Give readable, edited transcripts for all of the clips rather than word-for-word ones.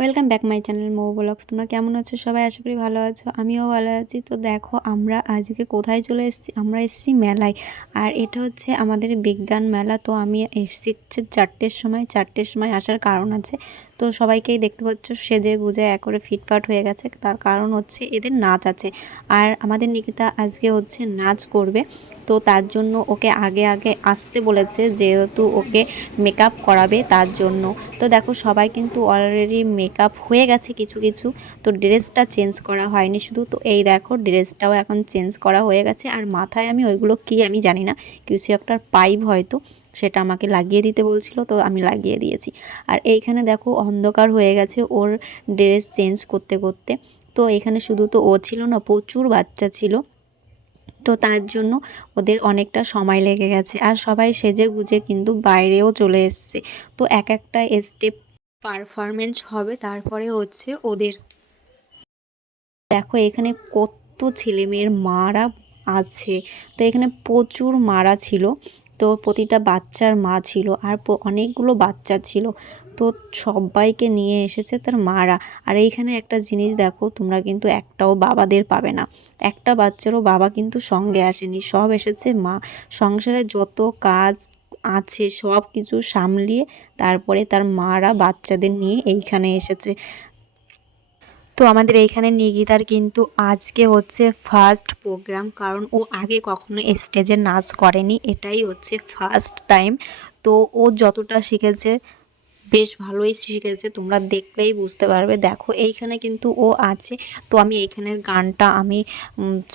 Welcome back my channel Mou blogs. তোমরা কেমন আছো সবাই? আশা করি ভালো আছো, আমিও ভালো আছি। তো দেখো আমরা আজকে কোথায় চলে এসেছি, আমরা এসেছি মেলায়। আর এটা হচ্ছে আমাদের বিজ্ঞান মেলা। তো আমি এসেছি হচ্ছে 4টের সময় আসার কারণ আছে। তো সবাইকেই দেখতে পাচ্ছ সেজে গুজে করে ফিটফাট হয়ে গেছে, তার কারণ হচ্ছে এদের নাচ আছে। আর আমাদের নিকিতা আজকে হচ্ছে নাচ করবে, তো তার জন্য ওকে আগে আগে আসতে বলেছে, যেহেতু ওকে মেকআপ করাবে তার জন্য। তো দেখো সবাই কিন্তু অলরেডি মেকআপ হয়ে গেছে কিছু কিছু, তো ড্রেসটা চেঞ্জ করা হয়নি শুধু। তো এই দেখো ড্রেসটাও এখন চেঞ্জ করা হয়ে গেছে। আর মাথায় আমি ওইগুলো কি আমি জানি না, কিছু একটা পাইপ হয়তো, সেটা আমাকে লাগিয়ে দিতে বলছিল, তো আমি লাগিয়ে দিয়েছি। আর এইখানে দেখো অন্ধকার হয়ে গেছে ওর ড্রেস চেঞ্জ করতে করতে। তো এখানে শুধু তো ও ছিল না, প্রচুর বাচ্চা ছিল, তো তার জন্য ওদের অনেকটা সময় লেগে গেছে। আর সবাই সেজে গুজে কিন্তু বাইরেও চলে এসছে। তো এক একটা স্টেপ পারফরমেন্স হবে, তারপরে হচ্ছে ওদের। দেখো এখানে কত ছেলেমেয়ের মারা আছে, তো এখানে প্রচুর মারা ছিল। তো প্রতিটা বাচ্চার মা ছিল, আর অনেকগুলো বাচ্চা ছিল, তো সবাইকে নিয়ে এসেছে তার মারা। আর এইখানে একটা জিনিস দেখো তোমরা, কিন্তু একটাও বাবাদের পাবে না, একটা বাচ্চারও বাবা কিন্তু সঙ্গে আসেনি, সব এসেছে মা। সংসারে যত কাজ আছে সব কিছু সামলিয়ে তারপরে তার মারা বাচ্চাদের নিয়ে এইখানে এসেছে। তো আমাদের এইখানে নিকিতার কিন্তু আজকে হচ্ছে ফার্স্ট প্রোগ্রাম, কারণ ও আগে কখনো স্টেজে নাচ করেনি, এটাই হচ্ছে ফার্স্ট টাইম। তো ও যতটা শিখেছে বেশ ভালোই শিখেছে, তোমরা দেখলেই বুঝতে পারবে। দেখো এইখানে কিন্তু ও আছে। তো আমি এইখানের গানটা আমি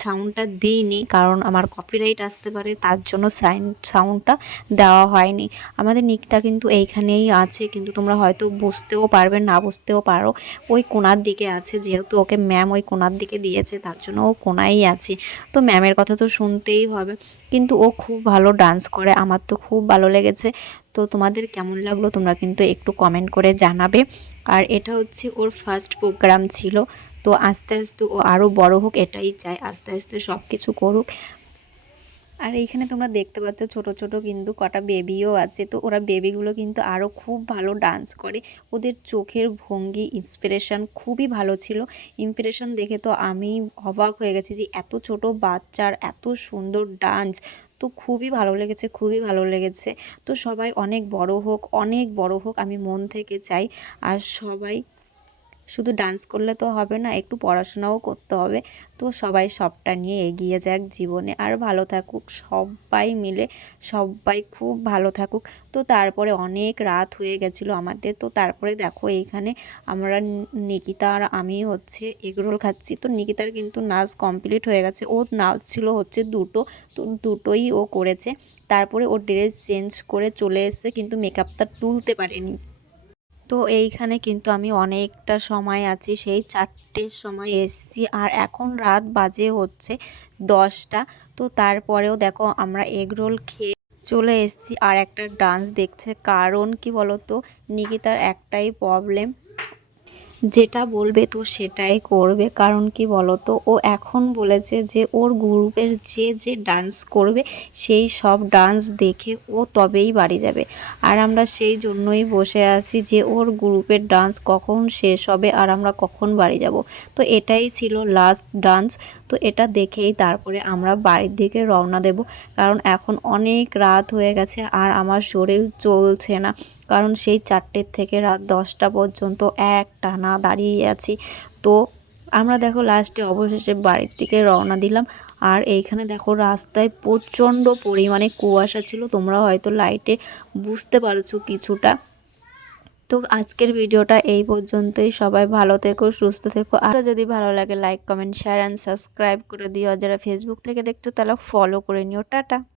সাউন্ডটা দিইনি, কারণ আমার কপিরাইট আসতে পারে, তার জন্য সাউন্ডটা দেওয়া হয়নি। আমাদের নিকিতা কিন্তু এইখানেই আছে, কিন্তু তোমরা হয়তো বুঝতেও পারবে, না বুঝতেও পারো। ওই কোণার দিকে আছে, যেহেতু ওকে ম্যাম ওই কোণার দিকে দিয়েছে, তার জন্য ও কোণাই আছে। তো ম্যামের কথা তো শুনতেই হবে। কিন্তু ও খুব ভালো ডান্স করে, আমার তো খুব ভালো লেগেছে। তো তোমাদের কেমন লাগলো তোমরা কিন্তু একটু কমেন্ট করে জানাবে। আর এটা হচ্ছে ওর ফার্স্ট প্রোগ্রাম ছিল, তো আস্তে আস্তে ও আরও বড় হোক, এটাই চাই, আস্তে আস্তে সব কিছু করুক। আর এইখানে তোমরা দেখতে পাচ্ছ ছোট ছোট কিন্তু কটা বেবিও আছে, তো ওরা বেবিগুলো কিন্তু আরও খুব ভালো ডান্স করে। ওদের চোখের ভঙ্গি ইন্সপিরেশন খুবই ভালো ছিল। ইন্সপিরেশন দেখে তো আমি অবাক হয়ে গেছি যে এত ছোট বাচ্চার এত সুন্দর ডান্স। তো খুবই ভালো লেগেছে, খুবই ভালো লেগেছে। তো সবাই অনেক বড় হোক, অনেক বড় হোক, আমি মন থেকে চাই। আর সবাই শুধু ডান্স করলে তো হবে না, একটু পড়াশোনাও করতে হবে। তো সবাই সবটা নিয়ে এগিয়ে যাক জীবনে, আর ভালো থাকুক সবাই মিলে, সবাই খুব ভালো থাকুক। তো তারপরে অনেক রাত হয়ে গেছিলো আমাদের। তো তারপরে দেখো এইখানে আমরা নিকিতা আর আমি হচ্ছে এগরোল খাচ্ছি। তো নিকিতার কিন্তু নাচ কমপ্লিট হয়ে গেছে, ওর নাচ ছিল হচ্ছে দুটো, তো দুটোই ও করেছে। তারপরে ওর ড্রেস চেঞ্জ করে চলে এসেছে, কিন্তু মেকআপটা তুলতে পারেনি। তো এইখানে কিন্তু আমি অনেকটা সময় আছি, সেই 4টের সময় এসছি, আর এখন রাত বাজে হচ্ছে 10টা। তো তারপরেও দেখো আমরা এগরোল খেয়ে চলে এসছি আর একটা ডান্স দেখছে। কারণ কি বলতো, নিকিতার একটাই প্রবলেম, যেটা বলবে তো সেটাই করবে। কারণ কি বলতো, ও এখন বলেছে যে ওর গ্রুপের যে যে ডান্স করবে সেই সব ডান্স দেখে ও তবেই বাড়ি যাবে। আর আমরা সেই জন্যই বসে আছি যে ওর গ্রুপের ডান্স কখন শেষ হবে আর আমরা কখন বাড়ি যাব। তো এটাই ছিল লাস্ট ডান্স। তো এটা দেখেই তারপরে আমরা বাড়ির দিকে রওনা দেব, কারণ এখন অনেক রাত হয়ে গেছে আর আমার শরীর চলছে না। কারণ সেই 4টের থেকে রাত 10টা পর্যন্ত একটানা দাঁড়িয়ে আছি। তো আমরা দেখো লাস্টে অবশেষে বাড়ির দিকে রওনা দিলাম। আর এইখানে দেখো রাস্তায় প্রচণ্ড পরিমাণে কুয়াশা ছিল, তোমরা হয়তো লাইটে বুঝতে পারছো কিছুটা। তো আজকের ভিডিওটা এই পর্যন্তই। সবাই ভালো থেকো, সুস্থ থেকো। আর যদি ভালো লাগে like comment share and subscribe করে দিও। আর যারা ফেসবুক থেকে দেখছো তাহলে ফলো করে নিও। টাটা।